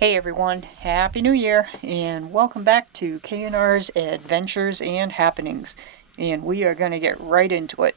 Hey everyone, Happy New Year, and welcome back to K&R's Adventures and Happenings, and we are going to get right into it.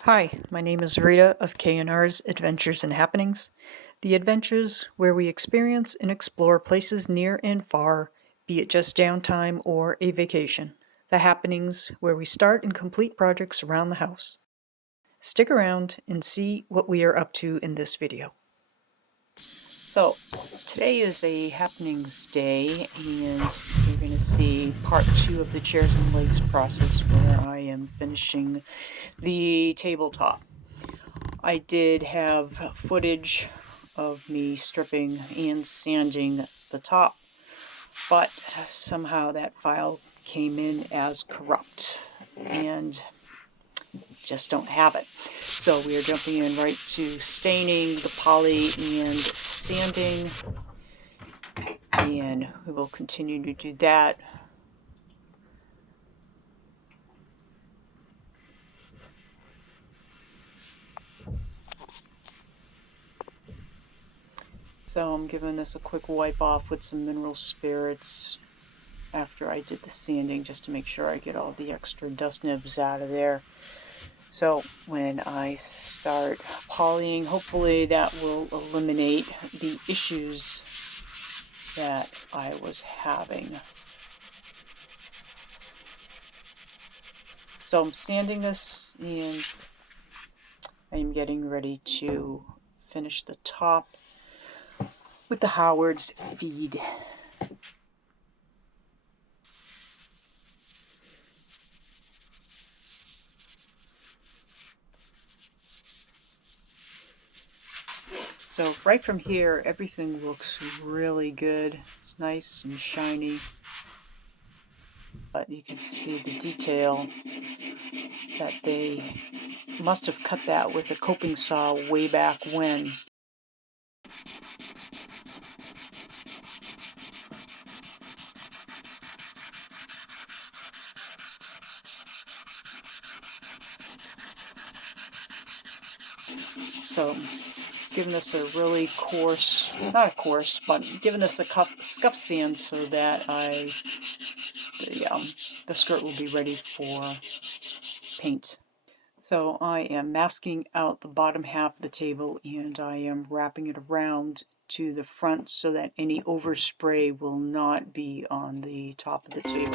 Hi, my name is Rita of K&R's Adventures and Happenings, the adventures where we experience and explore places near and far, be it just downtime or a vacation. The happenings where we start and complete projects around the house. Stick around and see what we are up to in this video. So, today is a happenings day, and you're going to see part 2 of the chairs and legs process where I am finishing the tabletop. I did have footage of me stripping and sanding the top, but somehow that file came in as corrupt, and just don't have it. So we are jumping in right to staining the poly and sanding, and we will continue to do that. So I'm giving this a quick wipe off with some mineral spirits after I did the sanding, just to make sure I get all the extra dust nibs out of there. So when I start polying, hopefully that will eliminate the issues that I was having. So I'm sanding this, and I'm getting ready to finish the top with the Howard's feed. So right from here, everything looks really good. It's nice and shiny, but you can see the detail that they must have cut that with a coping saw way back when. So giving this a really coarse, not a coarse, but giving this a scuff sand so that the skirt will be ready for paint. So I am masking out the bottom half of the table, and I am wrapping it around to the front so that any overspray will not be on the top of the table.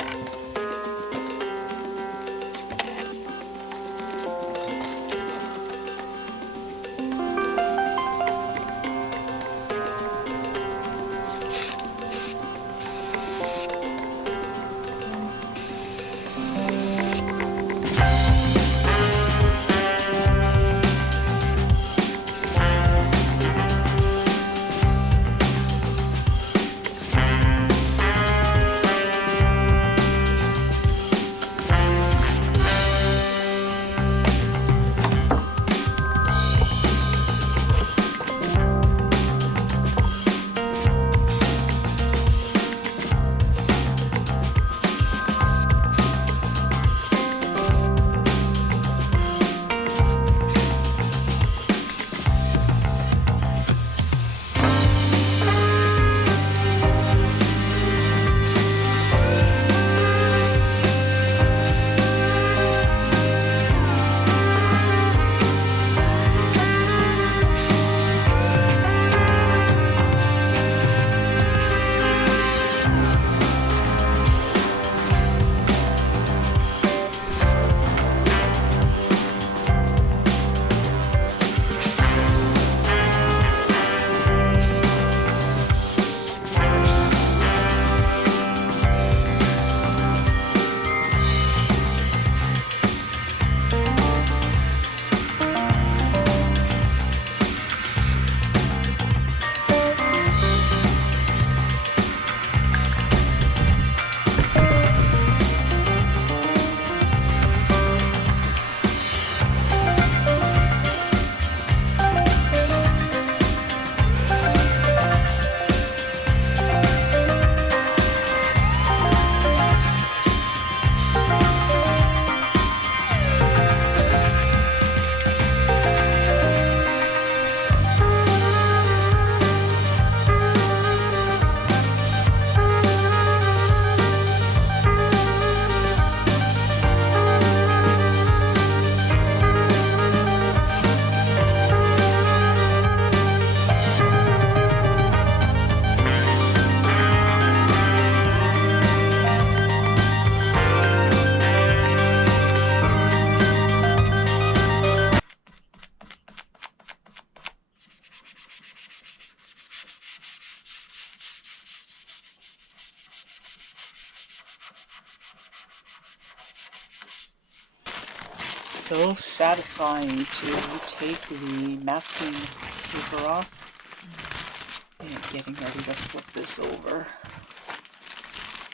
so satisfying to take the masking paper off and getting ready to flip this over.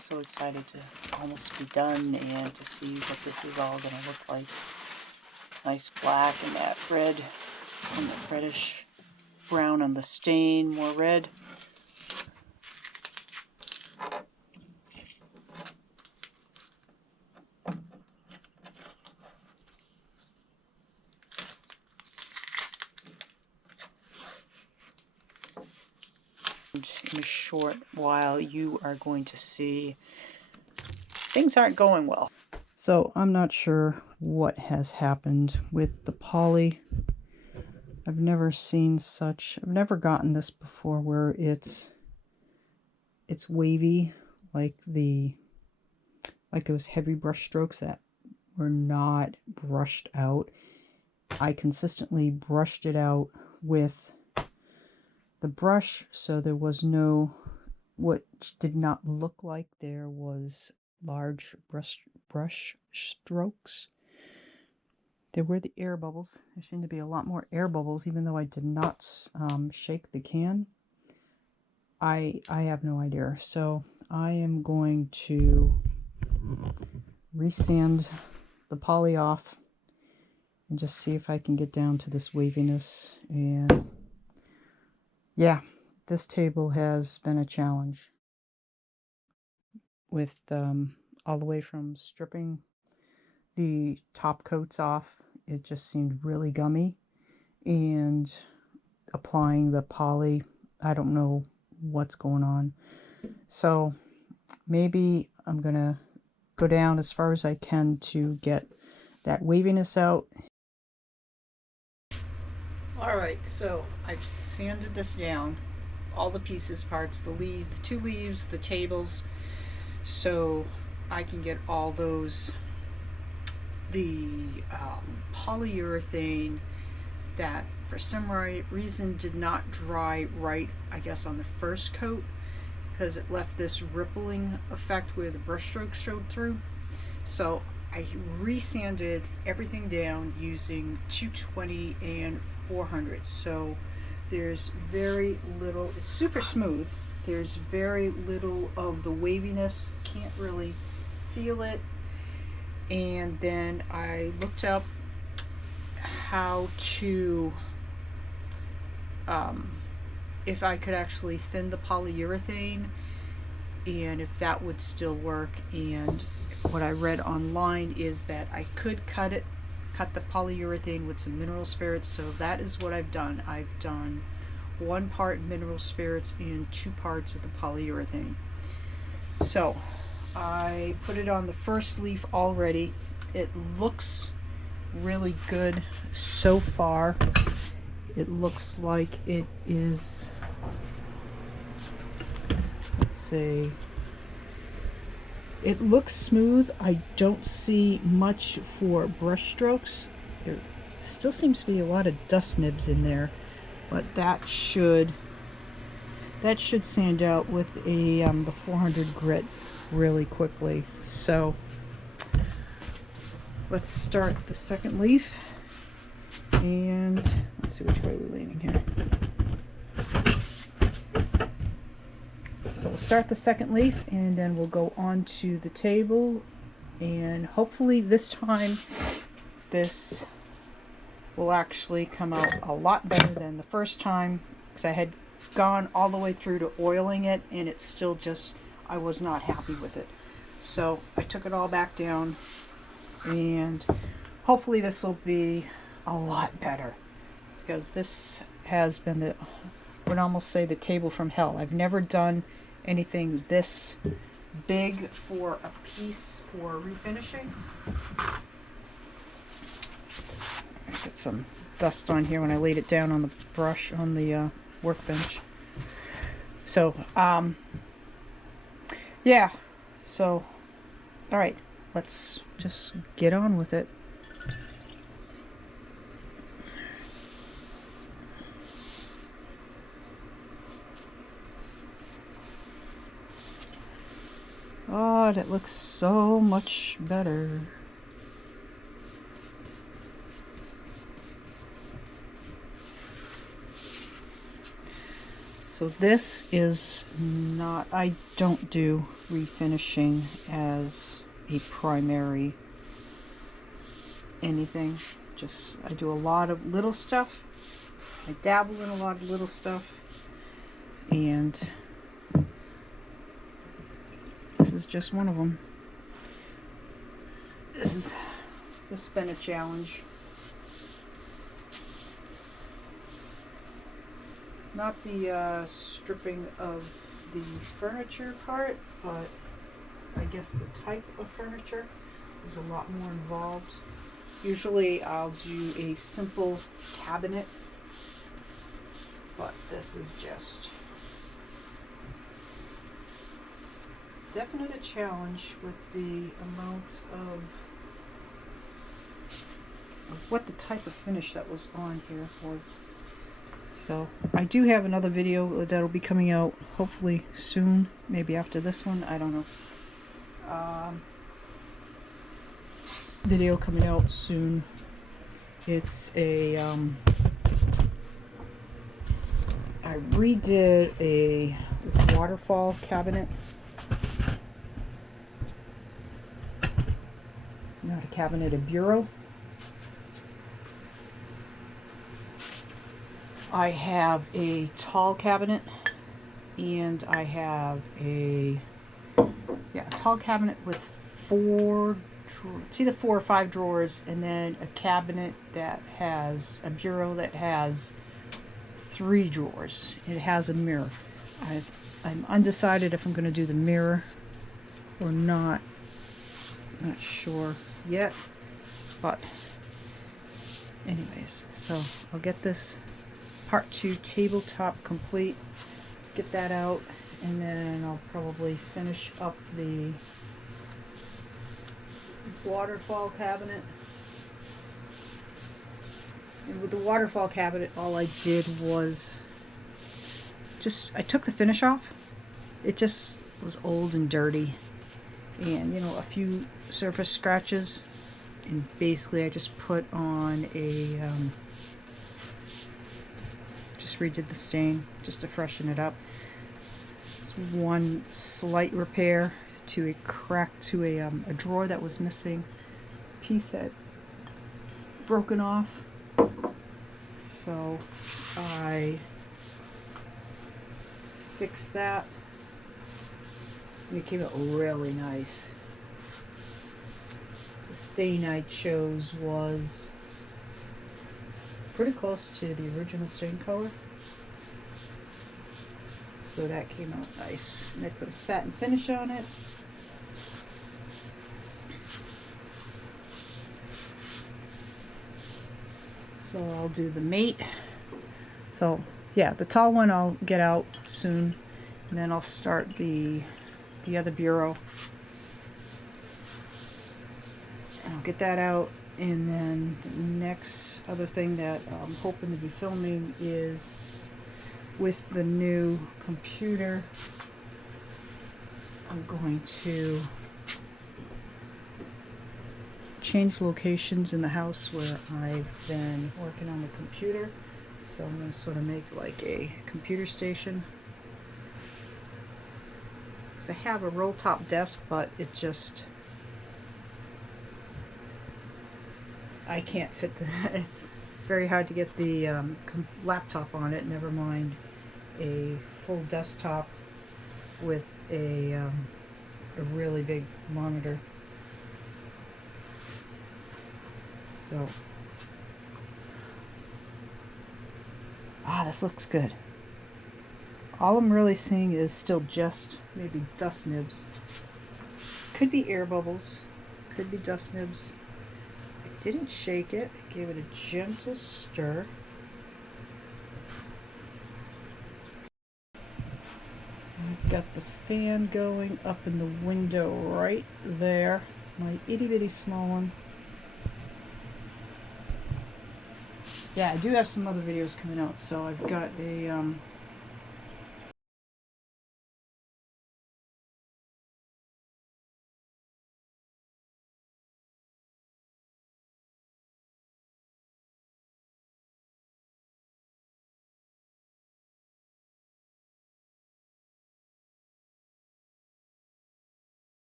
So excited to almost be done and to see what this is all going to look like. Nice black and that red and the reddish brown on the stain, more red. In a short while you are going to see things aren't going well. So I'm not sure what has happened with the poly. I've never gotten this before where it's wavy like those heavy brush strokes that were not brushed out. I consistently brushed it out with the brush, so there was what did not look like there was large brush strokes. There were the air bubbles. There seemed to be a lot more air bubbles, even though I did not shake the can. I have no idea. So I am going to resand the poly off and just see if I can get down to this waviness. And yeah, this table has been a challenge with all the way from stripping the top coats off. It just seemed really gummy, and applying the poly, I don't know what's going on. So maybe I'm gonna go down as far as I can to get that waviness out. Alright, so I've sanded this down, all the pieces, parts, the two leaves, the tables, so I can get all those, the polyurethane that for some reason did not dry right, I guess, on the first coat, because it left this rippling effect where the brush strokes showed through. So I resanded everything down using 220 and 400. So there's very little, it's super smooth. There's very little of the waviness, can't really feel it. And then I looked up how to, if I could actually thin the polyurethane and if that would still work. And what I read online is that I could cut the polyurethane with some mineral spirits. So that is what I've done. I've done 1 part mineral spirits and 2 parts of the polyurethane. So I put it on the first leaf already. It looks really good so far. It looks like it is, let's see, it looks smooth. I don't see much for brush strokes. There still seems to be a lot of dust nibs in there, but that should sand out with the 400 grit really quickly. So let's start the second leaf, and let's see which way we're leaning here. So we'll start the second leaf and then we'll go on to the table, and hopefully this time this will actually come out a lot better than the first time, because I had gone all the way through to oiling it and it's still just, I was not happy with it. So I took it all back down, and hopefully this will be a lot better, because this has been the, I would almost say, the table from hell. I've never done anything this big for a piece for refinishing. I got some dust on here when I laid it down on the brush on the workbench. So yeah, so all right, let's just get on with it. Oh, that looks so much better. So this is not, I don't do refinishing as a primary anything. Just, I do a lot of little stuff. I dabble in a lot of little stuff. And this is just one of them. This has been a challenge. Not the stripping of the furniture part, but I guess the type of furniture is a lot more involved. Usually I'll do a simple cabinet, but this is just definitely a challenge with the amount of what the type of finish that was on here was. So I do have another video that'll be coming out hopefully soon, maybe after this one, I don't know. Video coming out soon. It's a I redid a waterfall cabinet. Not a cabinet, a bureau. I have a tall cabinet, and I have a tall cabinet with it's either 4 or 5 drawers, and then a cabinet that has a bureau that has 3 drawers. It has a mirror. I'm undecided if I'm going to do the mirror or not. Not sure yet, but anyways, so I'll get this part 2 tabletop complete, get that out, and then I'll probably finish up the waterfall cabinet. And with the waterfall cabinet, all I did was I took the finish off. It just was old and dirty, and you know, a few surface scratches, and basically I just put on a just redid the stain just to freshen it up. Just one slight repair to a crack to a drawer that was missing, piece had broken off, so I fixed that, and it came out really nice. The stain I chose was pretty close to the original stain color, so that came out nice. And I put a satin finish on it. So I'll do the mate. So yeah, the tall one I'll get out soon, and then I'll start the other bureau. And I'll get that out, and then the next other thing that I'm hoping to be filming is with the new computer. I'm going to change locations in the house where I've been working on the computer. So I'm going to sort of make like a computer station. Because I have a roll top desk, but it just, I can't fit it's very hard to get the laptop on it, never mind a full desktop with a really big monitor. So, this looks good. All I'm really seeing is still just maybe dust nibs. Could be air bubbles, could be dust nibs. I didn't shake it, I gave it a gentle stir. I've got the fan going up in the window right there, my itty bitty small one. Yeah, I do have some other videos coming out, so I've got a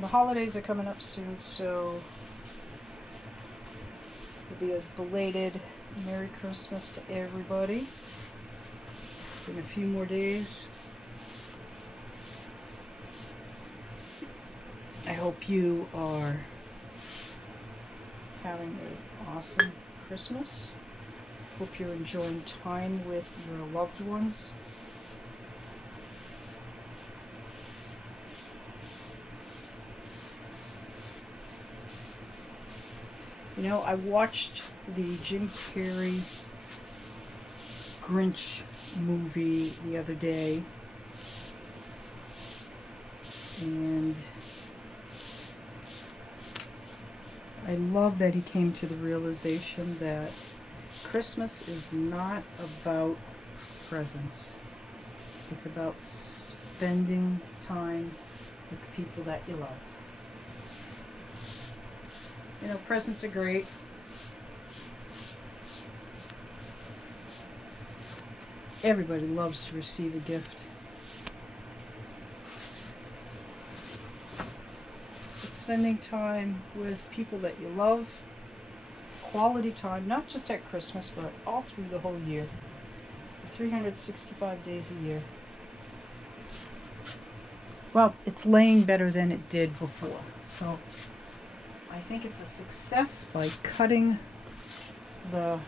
The holidays are coming up soon, so it'll be a belated Merry Christmas to everybody. It's in a few more days. I hope you are having an awesome Christmas. Hope you're enjoying time with your loved ones. You know, I watched the Jim Carrey Grinch movie the other day, and I love that he came to the realization that Christmas is not about presents. It's about spending time with the people that you love. You know, presents are great. Everybody loves to receive a gift. But spending time with people that you love, quality time, not just at Christmas, but all through the whole year. 365 days a year. Well, it's laying better than it did before. So I think it's a success by cutting the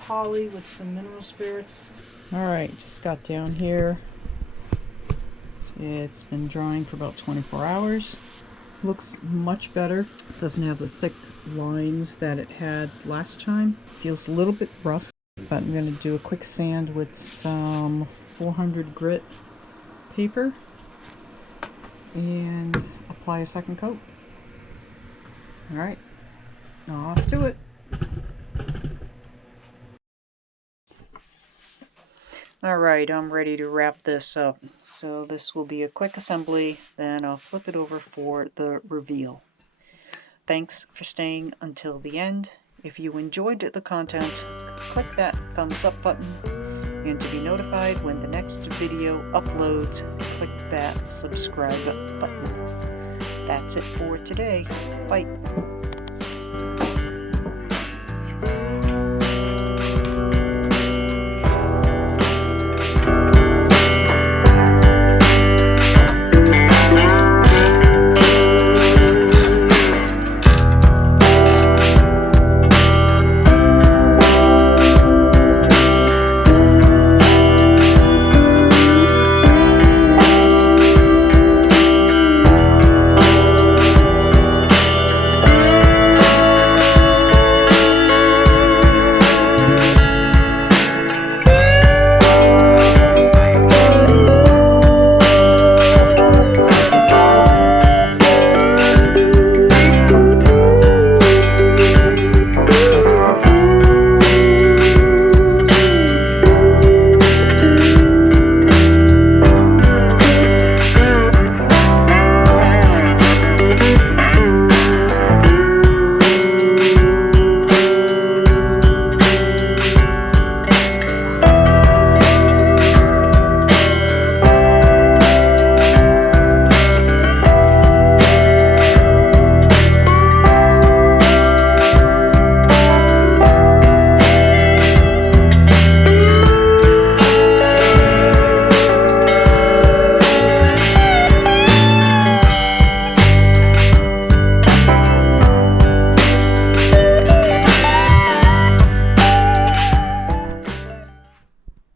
holly with some mineral spirits. Alright, just got down here. It's been drying for about 24 hours. Looks much better. It doesn't have the thick lines that it had last time. Feels a little bit rough, but I'm going to do a quick sand with some 400 grit paper and apply a second coat. Alright, now off to it. Alright, I'm ready to wrap this up. So this will be a quick assembly, then I'll flip it over for the reveal. Thanks for staying until the end. If you enjoyed the content, click that thumbs up button, and to be notified when the next video uploads, click that subscribe button. That's it for today. Bye.